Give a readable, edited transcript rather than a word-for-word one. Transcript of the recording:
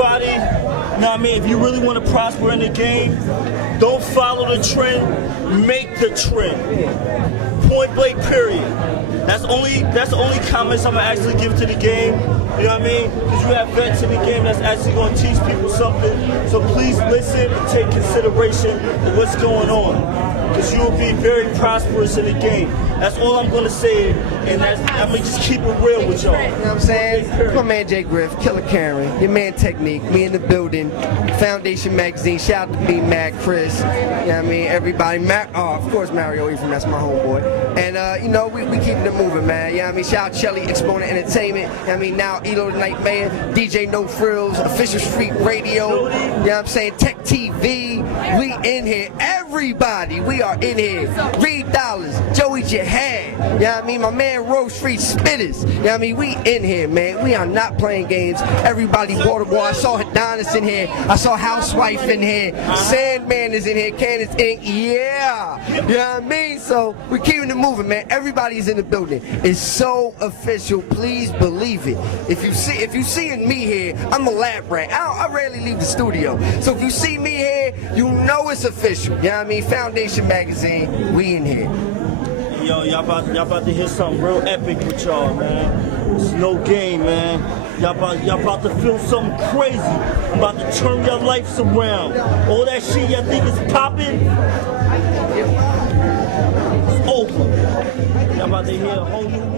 everybody, you know what I mean, if you really want to prosper in the game, don't follow the trend, make the trend. Point blank, period. That's the only comments I'm gonna actually give to the game. You know what I mean? Because you have vets in the game that's actually gonna teach people something. So please listen and take consideration of what's going on. Because you will be very prosperous in the game. That's all I'm gonna say, and I'm gonna just keep it real with y'all. You know what I'm saying? My man Jay Griff, Killer Karen, your man Technique, me in the building, Foundation Magazine, shout out to me, Matt, Chris, you know what I mean, everybody, of course Mario Ephraim, that's my homeboy. And you know, we keeping it moving, man, you know what I mean? Shout out to Shelly, Exponent Entertainment, you know what I mean? Now Elo the Nightmare, DJ No Frills, Official Street Radio, you know what I'm saying? Tech TV, we in here, everybody, we are in here. Reed Dollars, Joey Jihad, you know what I mean? My man Rose Street Spitters, you know what I mean? We in here, man. We are not playing games. Everybody Waterboy. I saw Adonis in here. I saw Housewife in here. Sandman is in here. Candace Inc. Yeah. You know what I mean? So we're keeping it moving, man. Everybody's in the building. It's so official. Please believe it. If you seeing me here, I'm a lab rat. I rarely leave the studio. So if you see me here, you know it's official. You know what I mean? Foundation Magazine, we in here. Yo, y'all about to hear something real epic with y'all, man. It's no game, man. Y'all about to feel something crazy. I'm about to turn your lives around. All that shit y'all think is popping, it's over. Y'all about to hear a whole new